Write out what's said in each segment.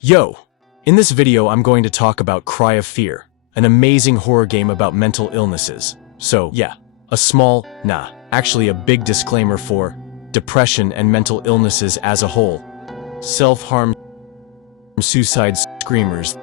Yo! In this video I'm going to talk about Cry of Fear, an amazing horror game about mental illnesses. So yeah, actually a big disclaimer for depression and mental illnesses as a whole. Self-harm, suicide screamers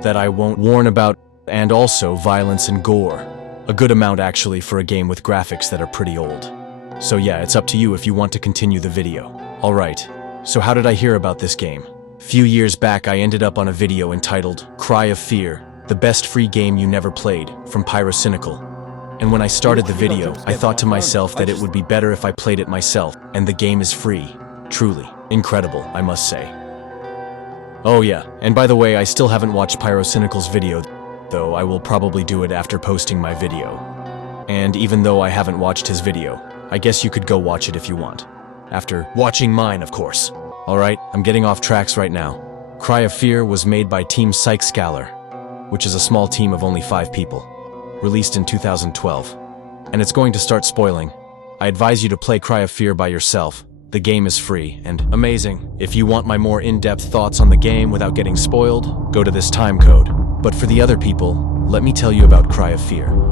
that I won't warn about, and also violence and gore. A good amount actually for a game with graphics that are pretty old. So yeah, it's up to you if you want to continue the video. Alright, so how did I hear about this game? Few years back I ended up on a video entitled Cry of Fear, the best free game you never played, from Pyrocynical. And when I started the video, I thought to myself that it would be better if I played it myself, and the game is free. Truly, incredible, I must say. Oh yeah, and by the way, I still haven't watched Pyrocynical's video, though I will probably do it after posting my video. And even though I haven't watched his video, I guess you could go watch it if you want. After watching mine, of course. Alright, I'm getting off tracks right now. Cry of Fear was made by Team Psykskallar, which is a small team of only 5 people. Released in 2012. And it's going to start spoiling. I advise you to play Cry of Fear by yourself. The game is free and amazing. If you want my more in-depth thoughts on the game without getting spoiled, go to this time code. But for the other people, let me tell you about Cry of Fear.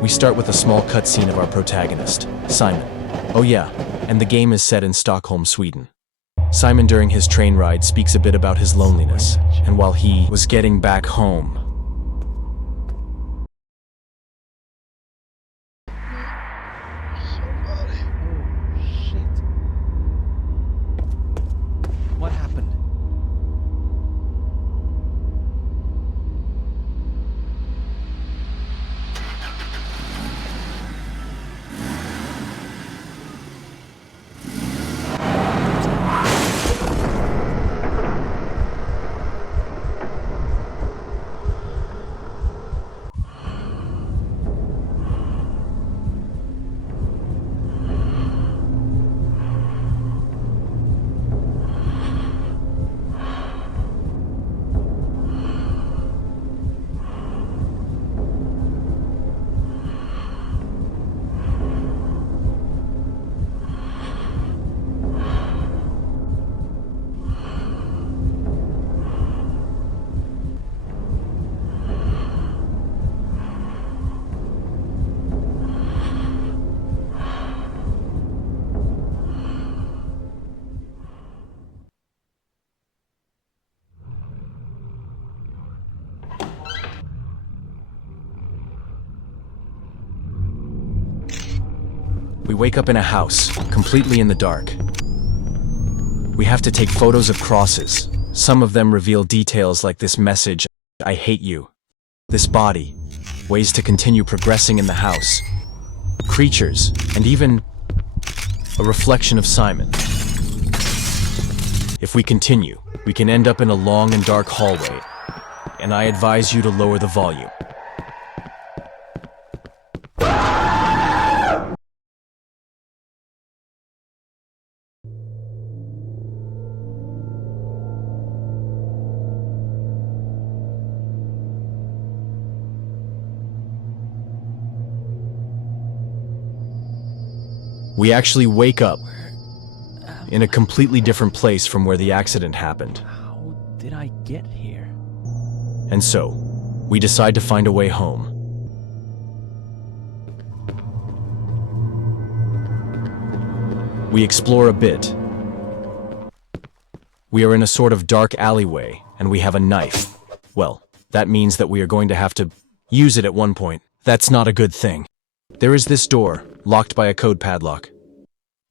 We start with a small cutscene of our protagonist, Simon. Oh yeah, and the game is set in Stockholm, Sweden. Simon during his train ride speaks a bit about his loneliness, and while he was getting back home, What happened? we wake up in a house, completely in the dark. We have to take photos of crosses. Some of them reveal details like this message, "I hate you." This body, ways to continue progressing in the house. Creatures, and even a reflection of Simon. If we continue, we can end up in a long and dark hallway, and I advise you to lower the volume. We actually wake up in a completely different place from where the accident happened. How did I get here? And so, we decide to find a way home. We explore a bit. We are in a sort of dark alleyway, and we have a knife. Well, that means that we are going to have to use it at one point. That's not a good thing. There is this door, locked by a code padlock.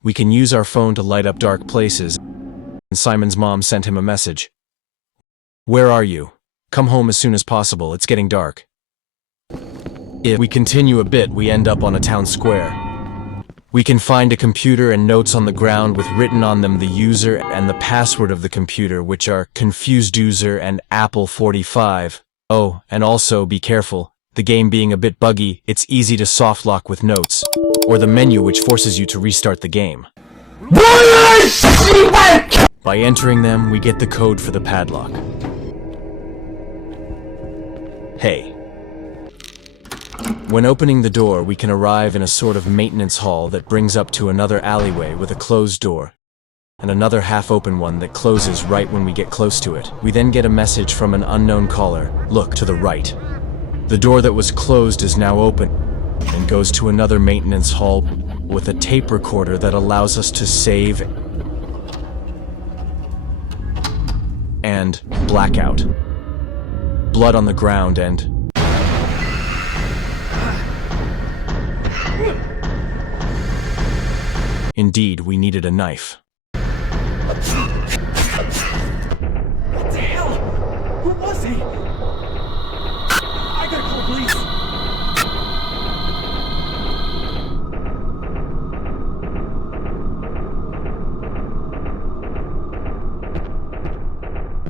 We can use our phone to light up dark places, and Simon's mom sent him a message. "Where are you? Come home as soon as possible, it's getting dark." If we continue a bit, we end up on a town square. We can find a computer and notes on the ground with written on them the user and the password of the computer, which are confused user and Apple 45. Oh, and also be careful. The game being a bit buggy, it's easy to soft lock with notes, or the menu which forces you to restart the game. By entering them, we get the code for the padlock. Hey. When opening the door, we can arrive in a sort of maintenance hall that brings up to another alleyway with a closed door, and another half-open one that closes right when we get close to it. We then get a message from an unknown caller. Look to the right. The door that was closed is now open and goes to another maintenance hall with a tape recorder that allows us to save and blackout. Blood on the ground and indeed, we needed a knife. What the hell? Who was he? I gotta call the police.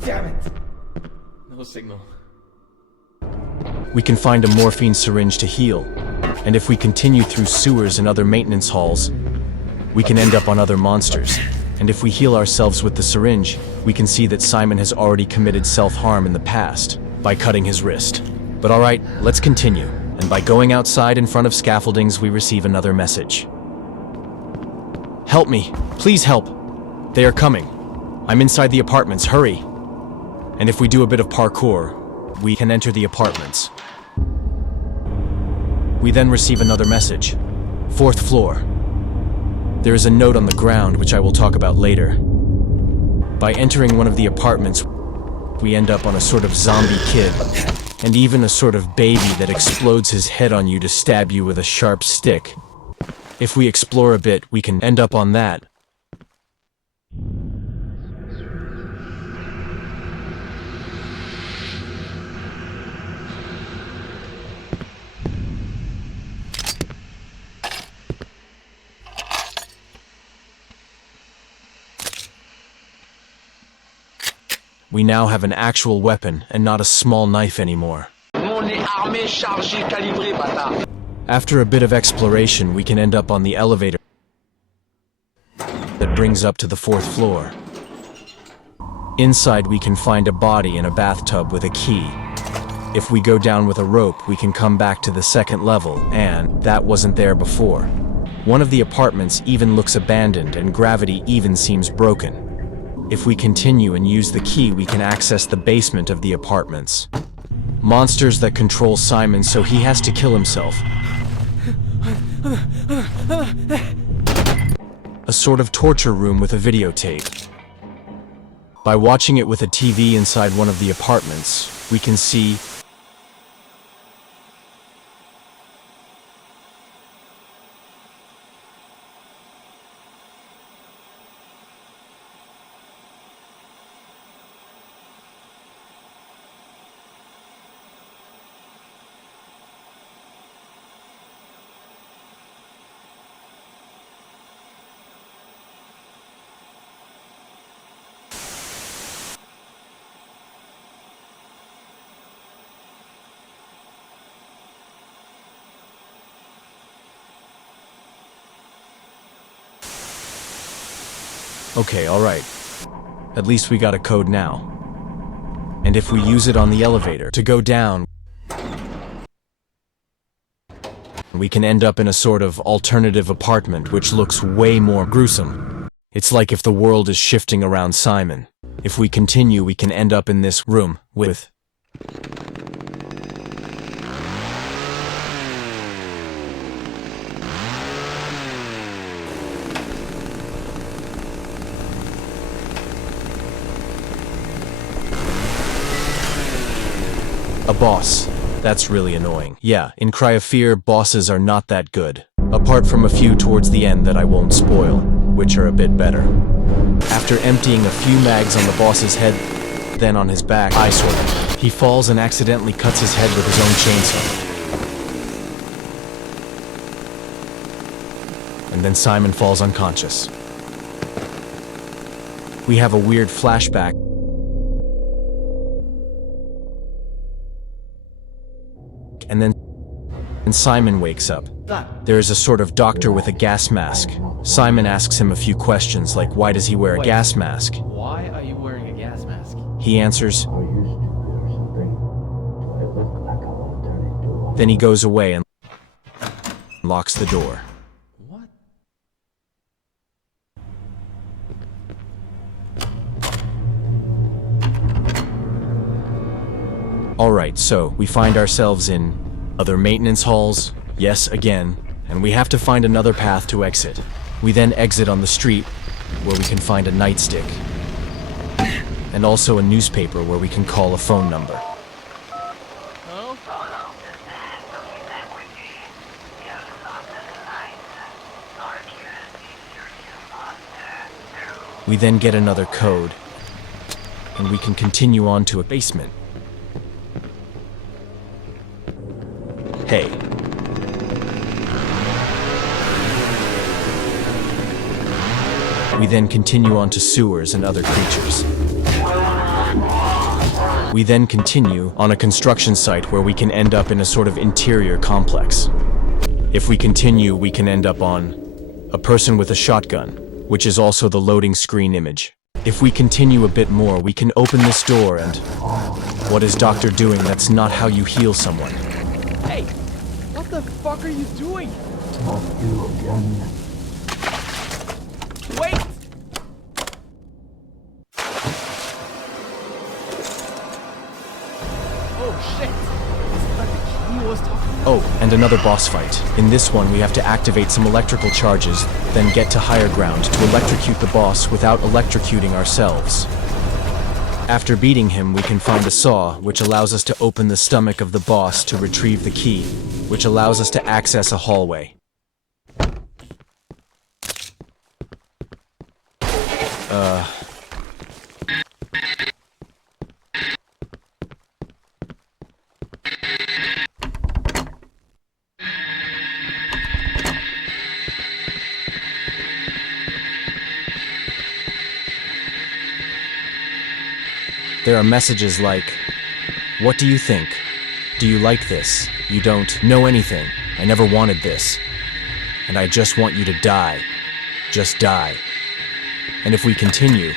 Damn it! No signal. We can find a morphine syringe to heal, and if we continue through sewers and other maintenance halls, we can end up on other monsters. And if we heal ourselves with the syringe, we can see that Simon has already committed self-harm in the past by cutting his wrist. But alright, let's continue. And by going outside in front of scaffoldings, we receive another message. Help me! Please help! They are coming. I'm inside the apartments, hurry! And if we do a bit of parkour, we can enter the apartments. We then receive another message. 4th floor. There is a note on the ground which I will talk about later. By entering one of the apartments, we end up on a sort of zombie kid, and even a sort of baby that explodes his head on you to stab you with a sharp stick. If we explore a bit, we can end up on that. We now have an actual weapon and not a small knife anymore. After a bit of exploration, we can end up on the elevator that brings up to the 4th floor. Inside, we can find a body in a bathtub with a key. If we go down with a rope, we can come back to the 2nd level, and that wasn't there before. One of the apartments even looks abandoned, and gravity even seems broken. If we continue and use the key, we can access the basement of the apartments. Monsters that control Simon, so he has to kill himself. A sort of torture room with a videotape. By watching it with a TV inside one of the apartments, we can see okay, alright. At least we got a code now. And if we use it on the elevator to go down, we can end up in a sort of alternative apartment which looks way more gruesome. It's like if the world is shifting around Simon. If we continue, we can end up in this room with a boss. That's really annoying. Yeah, in Cry of Fear, bosses are not that good. Apart from a few towards the end that I won't spoil, which are a bit better. After emptying a few mags on the boss's head, then on his back, I sort of. He falls and accidentally cuts his head with his own chainsaw. And and then Simon falls unconscious. We have a weird flashback. And then Simon wakes up. There is a sort of doctor with a gas mask. Simon asks him a few questions like, why does he wear a gas mask? Why are you wearing a gas mask? He answers. Then he goes away and locks the door. What? Alright, so we find ourselves in other maintenance halls, yes, again, and we have to find another path to exit. We then exit on the street, where we can find a nightstick, and also a newspaper where we can call a phone number. Hello? We then get another code, and we can continue on to a basement. Hey. We then continue on to sewers and other creatures. We then continue on a construction site where we can end up in a sort of interior complex. If we continue, we can end up on a person with a shotgun, which is also the loading screen image. If we continue a bit more, we can open this door and... What is Doctor doing? That's not how you heal someone. Hey! What the fuck are you doing? Wait! Oh shit! Is that the key was talking about? Oh, and another boss fight. In this one, we have to activate some electrical charges, then get to higher ground to electrocute the boss without electrocuting ourselves. After beating him, we can find a saw, which allows us to open the stomach of the boss to retrieve the key, which allows us to access a hallway. There are messages like, what do you think? Do you like this? You don't know anything. I never wanted this. And I just want you to die. Just die. And if we continue...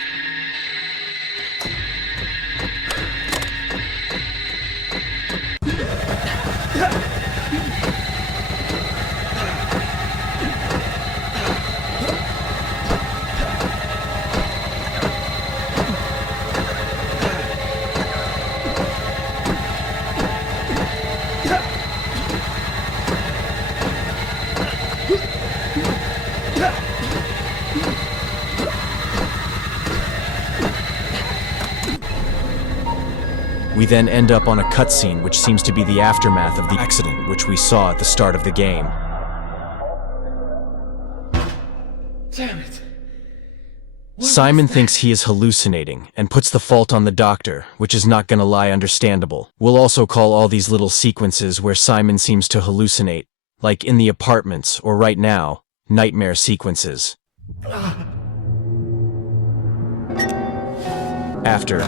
We then end up on a cutscene which seems to be the aftermath of the accident which we saw at the start of the game. Damn it! Simon thinks he is hallucinating and puts the fault on the doctor, which is not gonna lie understandable. We'll also call all these little sequences where Simon seems to hallucinate, like in the apartments or right now, nightmare sequences. After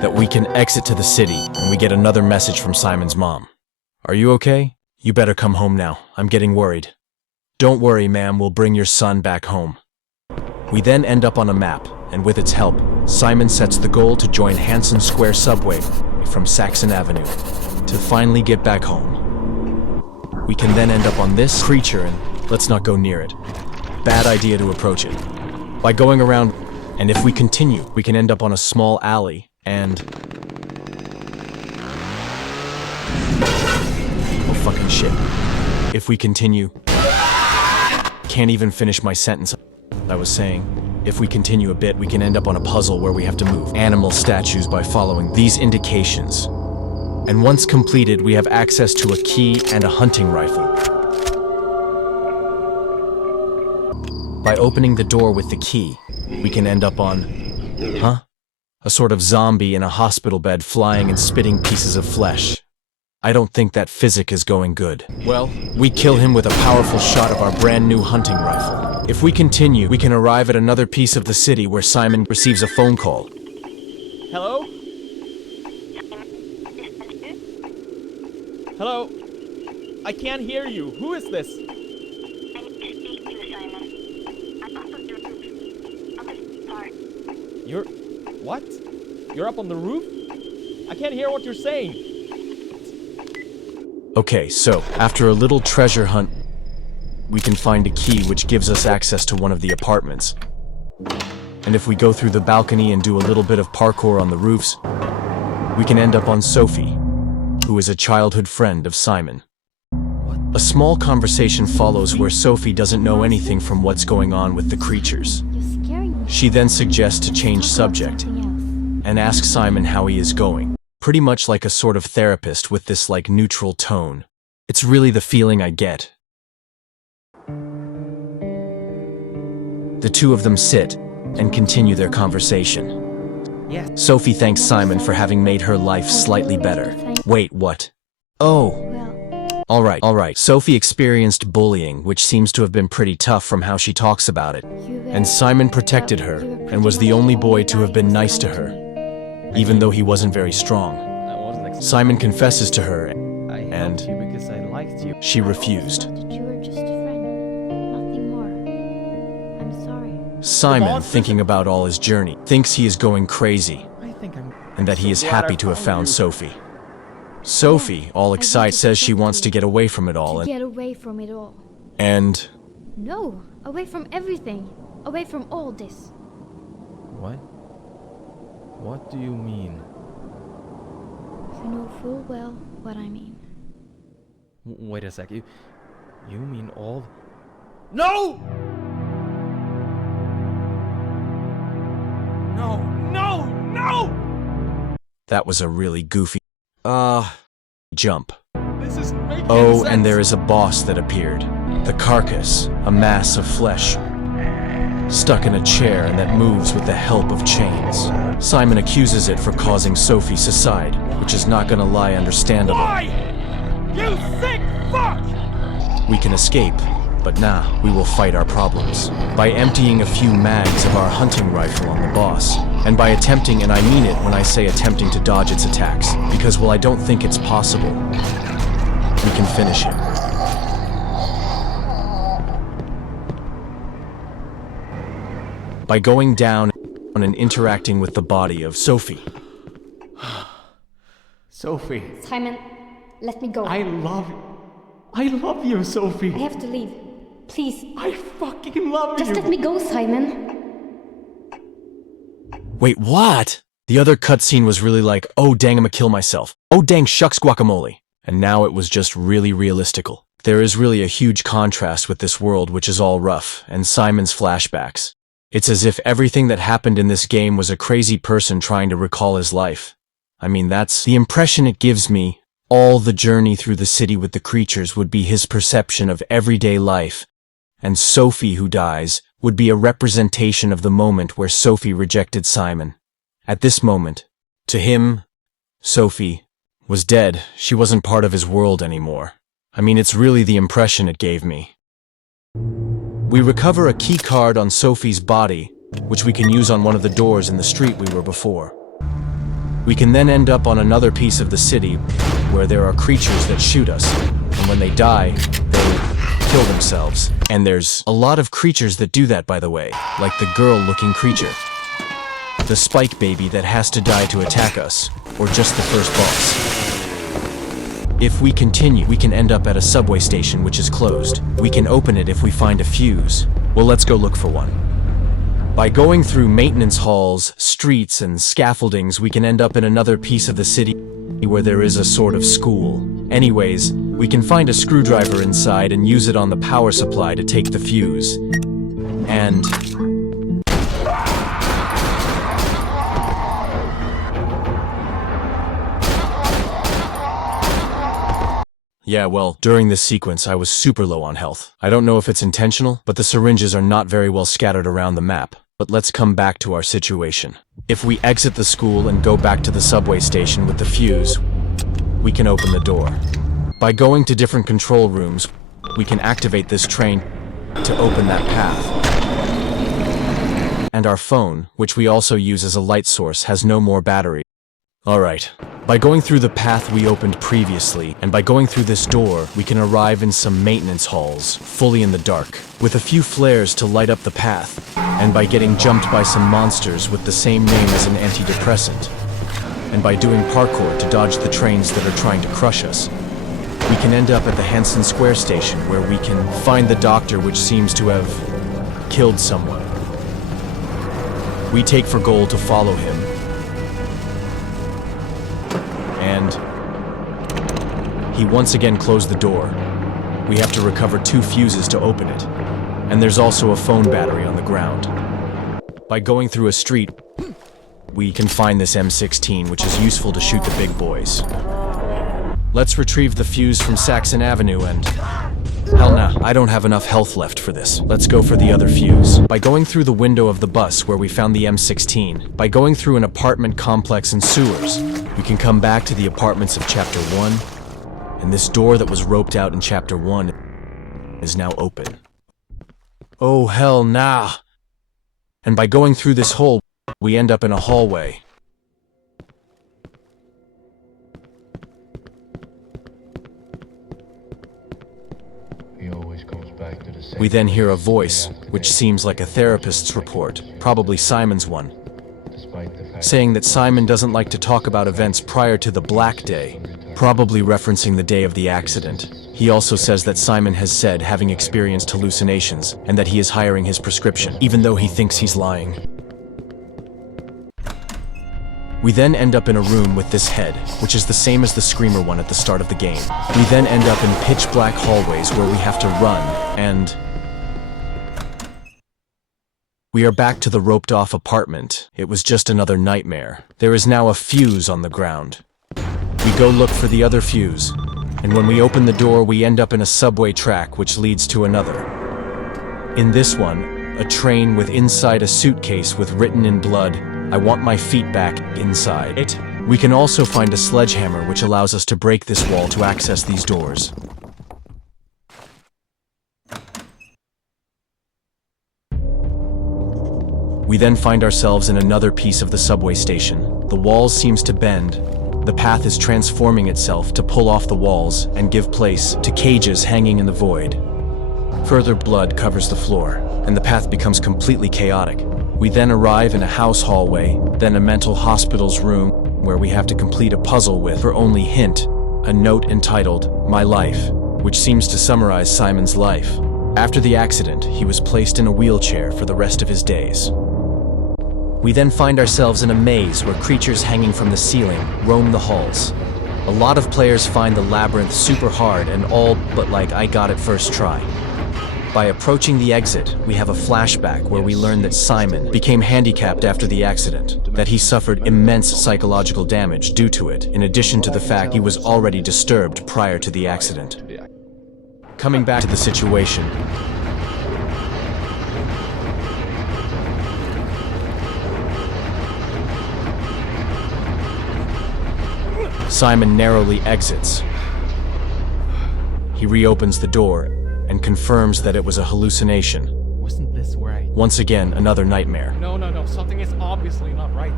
that, we can exit to the city, and we get another message from Simon's mom. Are you okay? You better come home now. I'm getting worried. Don't worry, ma'am, we'll bring your son back home. We then end up on a map, and with its help, Simon sets the goal to join Hanson Square subway from Saxon Avenue, to finally get back home. We can then end up on this creature, and let's not go near it. Bad idea to approach it. By going around, and if we continue, we can end up on a small alley, and... Oh fucking shit. If we continue... Can't even finish my sentence. I was saying, if we continue a bit, we can end up on a puzzle where we have to move animal statues by following these indications. And once completed, we have access to a key and a hunting rifle. By opening the door with the key, we can end up on... A sort of zombie in a hospital bed flying and spitting pieces of flesh. I don't think that physic is going good. Well, we kill him with a powerful shot of our brand new hunting rifle. If we continue, we can arrive at another piece of the city where Simon receives a phone call. Hello? Hello? I can't hear you. Who is this? You're... what? You're up on the roof? I can't hear what you're saying. Okay, so, after a little treasure hunt, we can find a key which gives us access to one of the apartments. And if we go through the balcony and do a little bit of parkour on the roofs, we can end up on Sophie, who is a childhood friend of Simon. A small conversation follows where Sophie doesn't know anything from what's going on with the creatures. She then suggests to change subject and ask Simon how he is going. Pretty much like a sort of therapist with this neutral tone. It's really the feeling I get. The two of them sit and continue their conversation. Yeah. Sophie thanks Simon for having made her life slightly better. Wait, what? Oh. Alright. Sophie experienced bullying, which seems to have been pretty tough from how she talks about it. And Simon protected her, and was the only boy to have been nice to her, even though he wasn't very strong. Simon confesses to her, and because I liked you. she refused. You were just a friend, nothing more. I'm sorry. Simon, thinking about all his journey, thinks he is going crazy, I think I'm... and that he is happy to have found Sophie. Sophie, all excited, says she wants to get away from it all, Get away from it all. and No, away from everything. Away from all this. What? What do you mean? You know full well what I mean. Wait a sec, you mean all... No! No! that was a really goofy jump. This isn't making Oh, sense. and there is a boss that appeared. The carcass, a mass of flesh, stuck in a chair and that moves with the help of chains. Simon accuses it for causing Sophie suicide, which is not gonna lie understandable. Why? You sick fuck! We can escape, but nah, we will fight our problems. By emptying a few mags of our hunting rifle on the boss. And by attempting, and I mean it when I say attempting to dodge its attacks, because well I don't think it's possible, we can finish him. By going down and interacting with the body of Sophie. Sophie, Simon, let me go. I love you, Sophie. I have to leave. Please, I fucking love just you. let me go, Simon. Wait, what? The other cutscene was really like, oh dang, I'ma kill myself. Oh dang, shucks guacamole. And now it was just really realistical. There is really a huge contrast with this world which is all rough, and Simon's flashbacks. It's as if everything that happened in this game was a crazy person trying to recall his life. I mean, that's the impression it gives me. All the journey through the city with the creatures would be his perception of everyday life. And Sophie, who dies, would be a representation of the moment where Sophie rejected Simon. At this moment, to him, Sophie was dead. She wasn't part of his world anymore. I mean, it's really the impression it gave me. We recover a key card on Sophie's body, which we can use on one of the doors in the street we were before. We can then end up on another piece of the city where there are creatures that shoot us, and when they die, they kill themselves. And there's a lot of creatures that do that, by the way, like the girl-looking creature, the spike baby that has to die to attack us, or just the first boss. If we continue, we can end up at a subway station which is closed. We can open it if we find a fuse. Well, let's go look for one. By going through maintenance halls, streets, and scaffoldings, we can end up in another piece of the city where there is a sort of school. Anyways, we can find a screwdriver inside and use it on the power supply to take the fuse. And yeah, well, during this sequence, I was super low on health. I don't know if it's intentional, but the syringes are not very well scattered around the map. But let's come back to our situation. If we exit the school and go back to the subway station with the fuse, we can open the door. By going to different control rooms, we can activate this train to open that path. and our phone, which we also use as a light source, has no more battery. Alright. By going through the path we opened previously, and by going through this door, we can arrive in some maintenance halls, fully in the dark, with a few flares to light up the path, and by getting jumped by some monsters with the same name as an antidepressant, and by doing parkour to dodge the trains that are trying to crush us, we can end up at the Hanson Square station where we can find the doctor which seems to have killed someone. We take for goal to follow him, and he once again closed the door. We have to recover 2 fuses to open it, and there's also a phone battery on the ground. By going through a street, we can find this M16, which is useful to shoot the big boys. Let's retrieve the fuse from Saxon Avenue and... Hell nah, I don't have enough health left for this. Let's go for the other fuse. By going through the window of the bus where we found the M16, by going through an apartment complex and sewers, we can come back to the apartments of Chapter 1, and this door that was roped out in Chapter 1 is now open. Oh hell nah! And by going through this hole, we end up in a hallway. We then hear a voice, which seems like a therapist's report, probably Simon's one, saying that Simon doesn't like to talk about events prior to the Black Day, probably referencing the day of the accident. He also says that Simon has said having experienced hallucinations, and that he is hiring his prescription, even though he thinks he's lying. We then end up in a room with this head, which is the same as the Screamer one at the start of the game. We then end up in pitch black hallways where we have to run, and... we are back to the roped-off apartment. It was just another nightmare. There is now a fuse on the ground. We go look for the other fuse, and when we open the door, we end up in a subway track which leads to another. In this one, a train with inside a suitcase with written in blood, "I want my feet back inside it." We can also find a sledgehammer which allows us to break this wall to access these doors. We then find ourselves in another piece of the subway station. The walls seems to bend. The path is transforming itself to pull off the walls and give place to cages hanging in the void. Further blood covers the floor, and the path becomes completely chaotic. We then arrive in a house hallway, then a mental hospital's room, where we have to complete a puzzle with, for only hint, a note entitled, "My Life," which seems to summarize Simon's life. After the accident, he was placed in a wheelchair for the rest of his days. We then find ourselves in a maze where creatures hanging from the ceiling roam the halls. A lot of players find the labyrinth super hard and all but like I got it first try. By approaching the exit, we have a flashback where we learn that Simon became handicapped after the accident, that he suffered immense psychological damage due to it, in addition to the fact he was already disturbed prior to the accident. Coming back to the situation, Simon narrowly exits. He reopens the door and confirms that it was a hallucination. Wasn't this where I... Once again, another nightmare. No, something is obviously not right.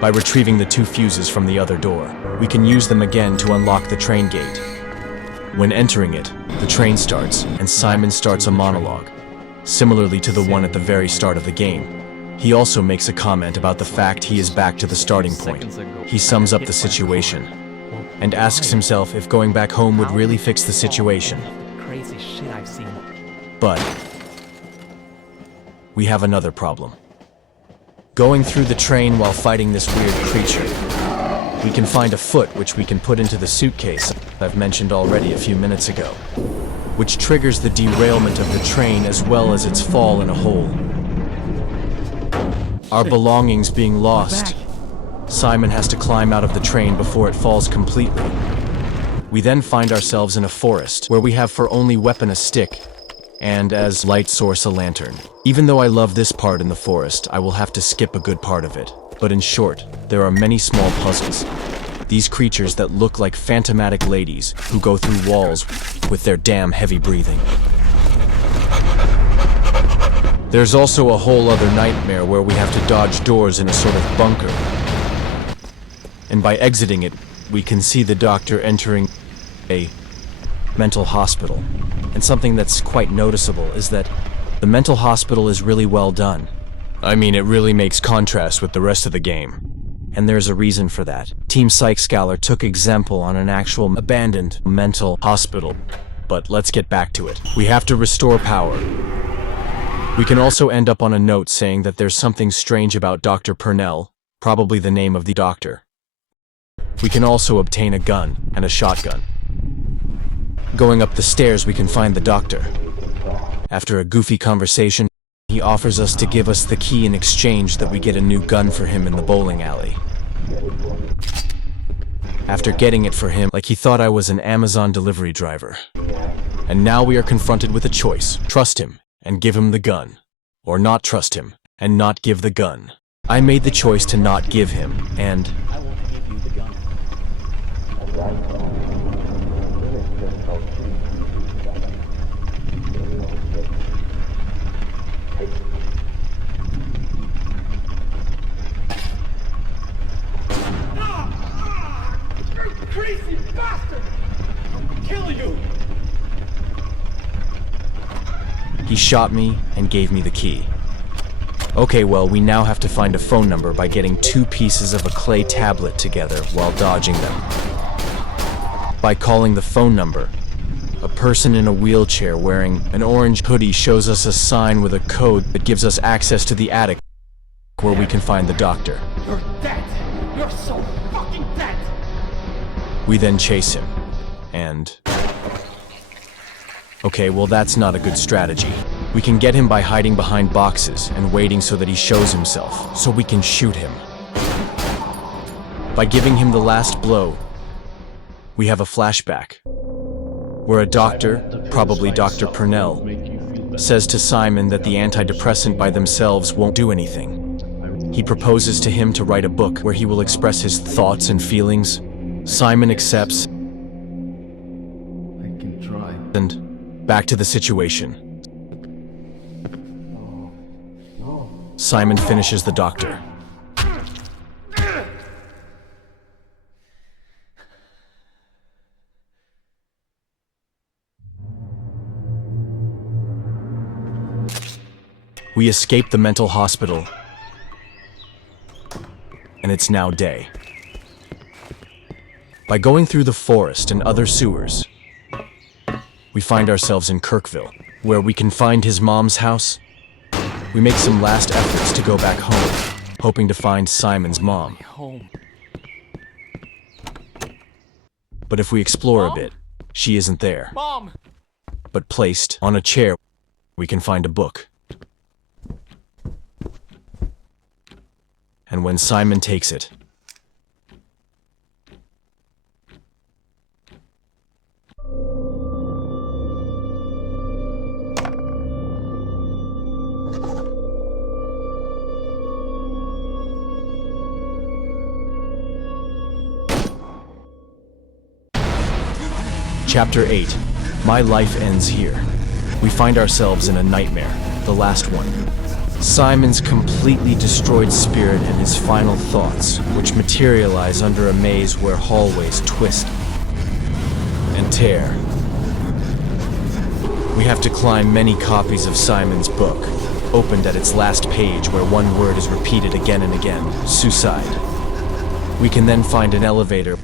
By retrieving the 2 fuses from the other door, we can use them again to unlock the train gate. When entering it, the train starts, and Simon starts a monologue, similarly to the one at the very start of the game. He also makes a comment about the fact he is back to the starting point. He sums up the situation and asks himself if going back home would really fix the situation. Crazy shit I've seen. But we have another problem. Going through the train while fighting this weird creature, we can find a foot which we can put into the suitcase I've mentioned already a few minutes ago, which triggers the derailment of the train as well as its fall in a hole. Our belongings being lost, Simon has to climb out of the train before it falls completely. We then find ourselves in a forest, where we have for only weapon a stick, and as light source a lantern. Even though I love this part in the forest, I will have to skip a good part of it. But in short, there are many small puzzles. These creatures that look like phantomatic ladies who go through walls with their damn heavy breathing. There's also a whole other nightmare where we have to dodge doors in a sort of bunker. And by exiting it, we can see the doctor entering a mental hospital. And something that's quite noticeable is that the mental hospital is really well done. I mean, it really makes contrast with the rest of the game. And there's a reason for that. Team Psykskallar took example on an actual abandoned mental hospital. But let's get back to it. We have to restore power. We can also end up on a note saying that there's something strange about Dr. Purnell, probably the name of the doctor. We can also obtain a gun and a shotgun. Going up the stairs, we can find the doctor. After a goofy conversation, he offers us to give us the key in exchange that we get a new gun for him in the bowling alley. After getting it for him, like he thought I was an Amazon delivery driver. And now we are confronted with a choice. Trust him and give him the gun. Or not trust him and not give the gun. I made the choice to not give him, and I won't give you the gun. You crazy bastard! I'll kill you! he shot me and gave me the key. Okay, well, we now have to find a phone number by getting 2 pieces of a clay tablet together while dodging them. By calling the phone number, a person in a wheelchair wearing an orange hoodie shows us a sign with a code that gives us access to the attic where we can find the doctor. You're dead! You're so fucking dead! We then chase him, and... Okay, well, that's not a good strategy. We can get him by hiding behind boxes and waiting so that he shows himself, so we can shoot him. By giving him the last blow, we have a flashback, where a doctor, probably Dr. Purnell, says to Simon that the antidepressant by themselves won't do anything. He proposes to him to write a book where he will express his thoughts and feelings. Simon accepts, and back to the situation. Simon finishes the doctor. We escape the mental hospital, and it's now day. By going through the forest and other sewers, we find ourselves in Kirkville, where we can find his mom's house. We make some last efforts to go back home, hoping to find Simon's mom. But if we explore a bit, she isn't there. Mom! But placed on a chair, we can find a book. And when Simon takes it, Chapter 8. My life ends here. We find ourselves in a nightmare, the last one. Simon's completely destroyed spirit and his final thoughts, which materialize under a maze where hallways twist and tear. We have to climb many copies of Simon's book, opened at its last page where one word is repeated again and again: suicide. We can then find an elevator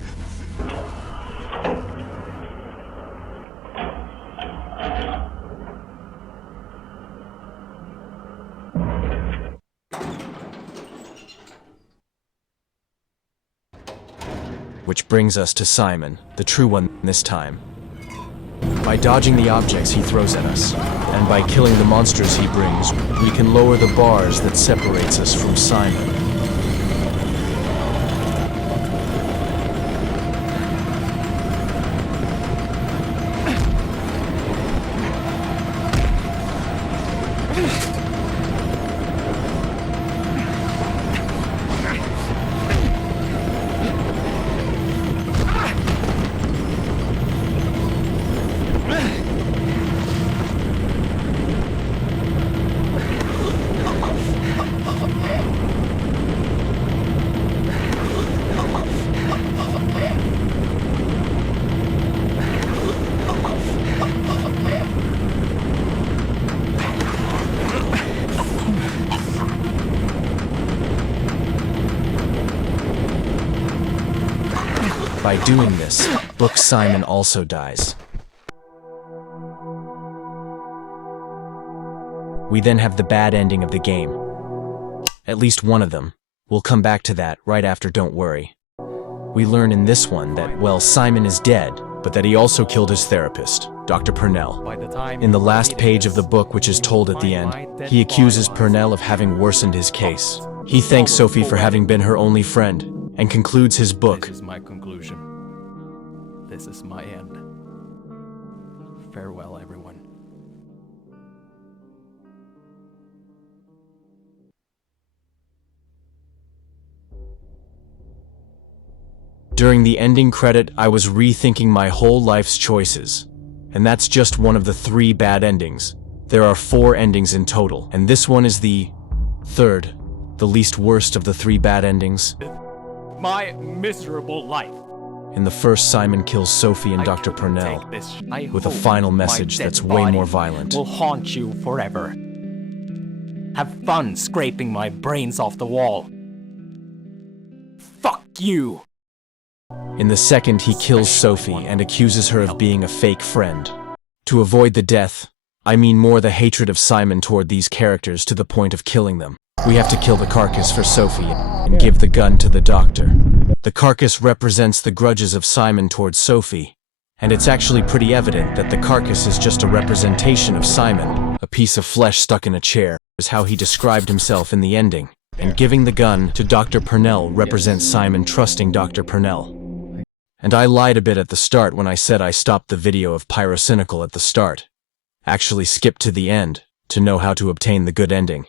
which brings us to Simon, the true one this time. By dodging the objects he throws at us, and by killing the monsters he brings, we can lower the bars that separates us from Simon. By doing this, Book Simon also dies. We then have the bad ending of the game. At least one of them. We'll come back to that right after Don't Worry. We learn in this one that, well, Simon is dead, but that he also killed his therapist, Dr. Purnell. In the last page of the book, which is told at the end, he accuses Purnell of having worsened his case. He thanks Sophie for having been her only friend, and concludes his book. This is my conclusion. This is my end. Farewell, everyone. During the ending credit, I was rethinking my whole life's choices. And that's just one of the 3 bad endings. There are 4 endings in total, and this one is the third, the least worst of the 3 bad endings. My miserable life. In the first, Simon kills Sophie and Dr. Purnell with a final message that's way more violent. Will haunt you forever. Have fun scraping my brains off the wall. Fuck you. In the second, he kills Sophie and accuses her of being a fake friend. To avoid the death, I mean more the hatred of Simon toward these characters to the point of killing them. We have to kill the carcass for Sophie and give the gun to the doctor. The carcass represents the grudges of Simon towards Sophie, and it's actually pretty evident that the carcass is just a representation of Simon. A piece of flesh stuck in a chair is how he described himself in the ending, and giving the gun to Dr. Purnell represents Simon trusting Dr. Purnell. And I lied a bit at the start when I said I stopped the video of Pyrocynical at the start. Actually skipped to the end to know how to obtain the good ending.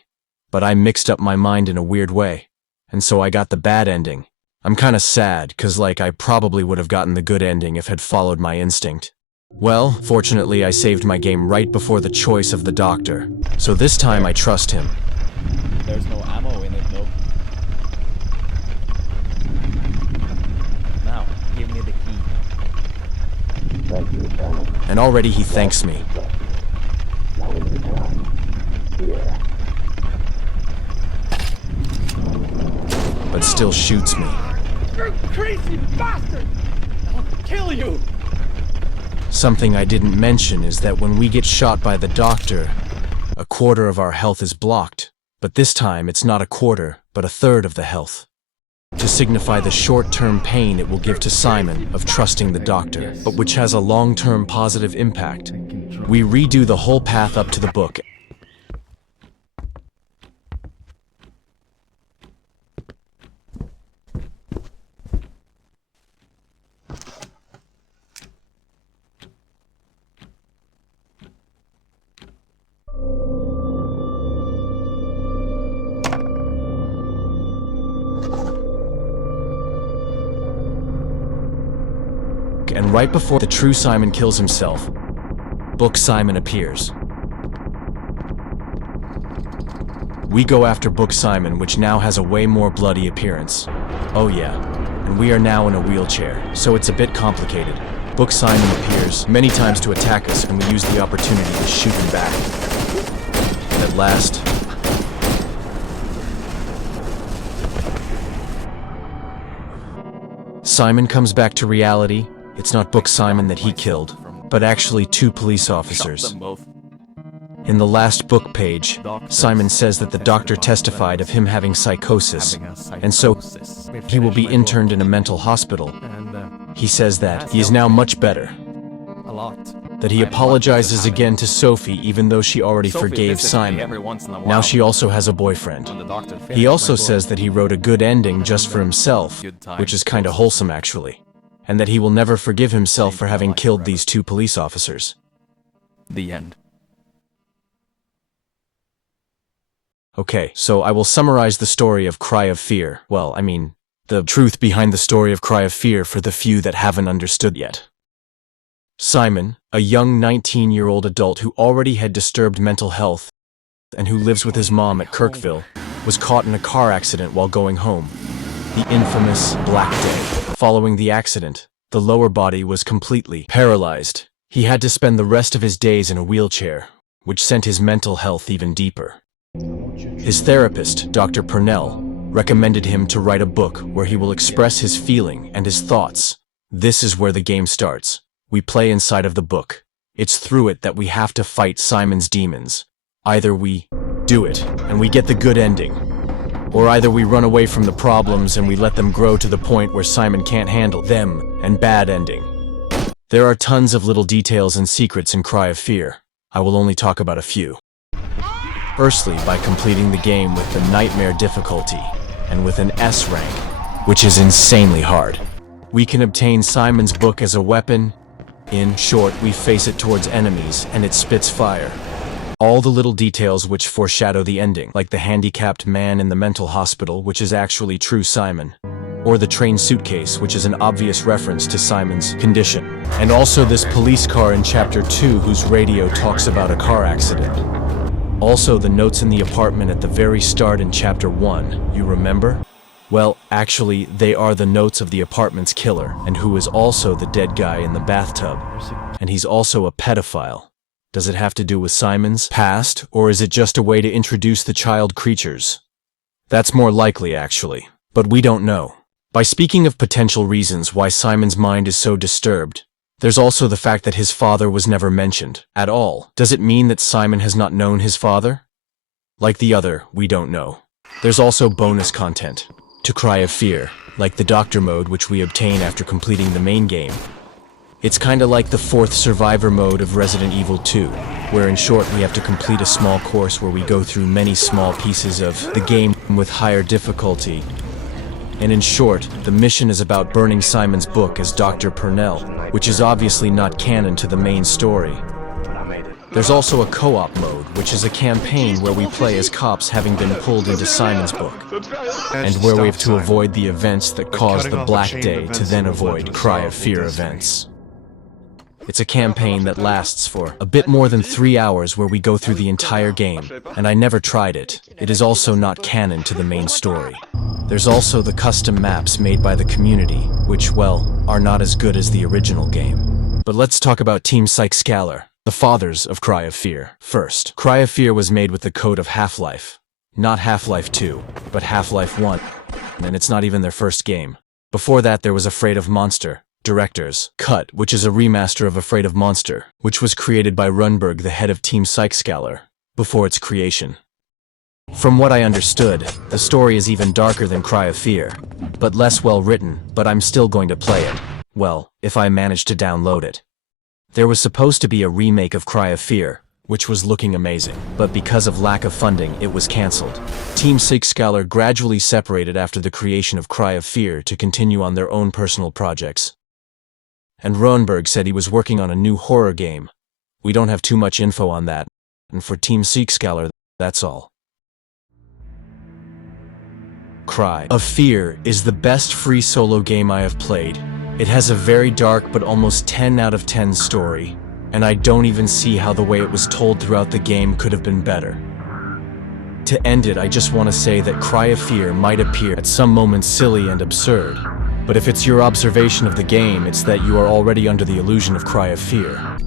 But I mixed up my mind in a weird way, and so I got the bad ending. I'm kinda sad, cause I probably would have gotten the good ending if had followed my instinct. Well, fortunately I saved my game right before the choice of the doctor, so this time I trust him. There's no ammo in it though. Now, give me the key. And already he thanks me. But still shoots me. You crazy bastard! I'll kill you! Something I didn't mention is that when we get shot by the doctor, a quarter of our health is blocked. But this time it's not a quarter, but a third of the health. To signify the short-term pain it will give to Simon of trusting the doctor, but which has a long-term positive impact. We redo the whole path up to the book. And right before the true Simon kills himself, Book Simon appears. We go after Book Simon, which now has a way more bloody appearance. Oh yeah, and we are now in a wheelchair, so it's a bit complicated. Book Simon appears many times to attack us, and we use the opportunity to shoot him back. And at last, Simon comes back to reality. It's not Book Simon that he killed, but actually 2 police officers. In the last book page, Simon says that the doctor testified of him having psychosis, and so he will be interned in a mental hospital. He says that he is now much better, that he apologizes again to Sophie even though she already forgave Simon. Now she also has a boyfriend. He also says that he wrote a good ending just for himself, which is kinda wholesome actually, and that he will never forgive himself for having killed these 2 police officers. The end. Okay, so I will summarize the story of Cry of Fear. Well, I mean, the truth behind the story of Cry of Fear for the few that haven't understood yet. Simon, a young 19-year-old adult who already had disturbed mental health and who lives with his mom at Kirkville, was caught in a car accident while going home. The infamous Black Day. Following the accident, the lower body was completely paralyzed. He had to spend the rest of his days in a wheelchair, which sent his mental health even deeper. His therapist, Dr. Purnell, recommended him to write a book where he will express his feeling and his thoughts, This is where the game starts. We play inside of the book. It's through it that we have to fight Simon's demons. Either we do it, and we get the good ending, or either we run away from the problems and we let them grow to the point where Simon can't handle them, and bad ending. There are tons of little details and secrets in Cry of Fear. I will only talk about a few. Firstly, by completing the game with the Nightmare difficulty, and with an S rank, which is insanely hard. We can obtain Simon's book as a weapon. In short, we face it towards enemies, and it spits fire. All the little details which foreshadow the ending, like the handicapped man in the mental hospital, which is actually true Simon, or the train suitcase, which is an obvious reference to Simon's condition, and also this police car in Chapter 2 whose radio talks about a car accident. Also the notes in the apartment at the very start in Chapter 1, you remember? Well, actually, they are the notes of the apartment's killer, and who is also the dead guy in the bathtub. And he's also a pedophile. Does it have to do with Simon's past, or is it just a way to introduce the child creatures? That's more likely, actually. But we don't know. By speaking of potential reasons why Simon's mind is so disturbed, there's also the fact that his father was never mentioned at all. Does it mean that Simon has not known his father? Like the other, we don't know. There's also bonus content to Cry of Fear, like the Doctor mode which we obtain after completing the main game. It's kinda like the 4th Survivor mode of Resident Evil 2, where in short we have to complete a small course where we go through many small pieces of the game with higher difficulty. And in short, the mission is about burning Simon's book as Dr. Purnell, which is obviously not canon to the main story. There's also a co-op mode, which is a campaign where we play as cops having been pulled into Simon's book, and where we have to avoid the events that cause the Black Day to then avoid Cry of Fear events. It's a campaign that lasts for a bit more than 3 hours where we go through the entire game, and I never tried it. It is also not canon to the main story. There's also the custom maps made by the community, which, well, are not as good as the original game. But let's talk about Team Psykskallar, the fathers of Cry of Fear. First, Cry of Fear was made with the code of Half-Life. Not Half-Life 2, but Half-Life 1, and it's not even their first game. Before that there was Afraid of Monster, Director's Cut, which is a remaster of Afraid of Monster, which was created by Rönnberg, the head of Team Psykskallar, before its creation. From what I understood, the story is even darker than Cry of Fear, but less well written, but I'm still going to play it. Well, if I manage to download it. There was supposed to be a remake of Cry of Fear, which was looking amazing, but because of lack of funding, it was cancelled. Team Psykskallar gradually separated after the creation of Cry of Fear to continue on their own personal projects. And Rönnberg said he was working on a new horror game. We don't have too much info on that, and for Team Psykskallar, that's all. Cry of Fear is the best free solo game I have played. It has a very dark but almost 10 out of 10 story, and I don't even see how the way it was told throughout the game could have been better. To end it, I just want to say that Cry of Fear might appear at some moments silly and absurd, but if it's your observation of the game, it's that you are already under the illusion of Cry of Fear.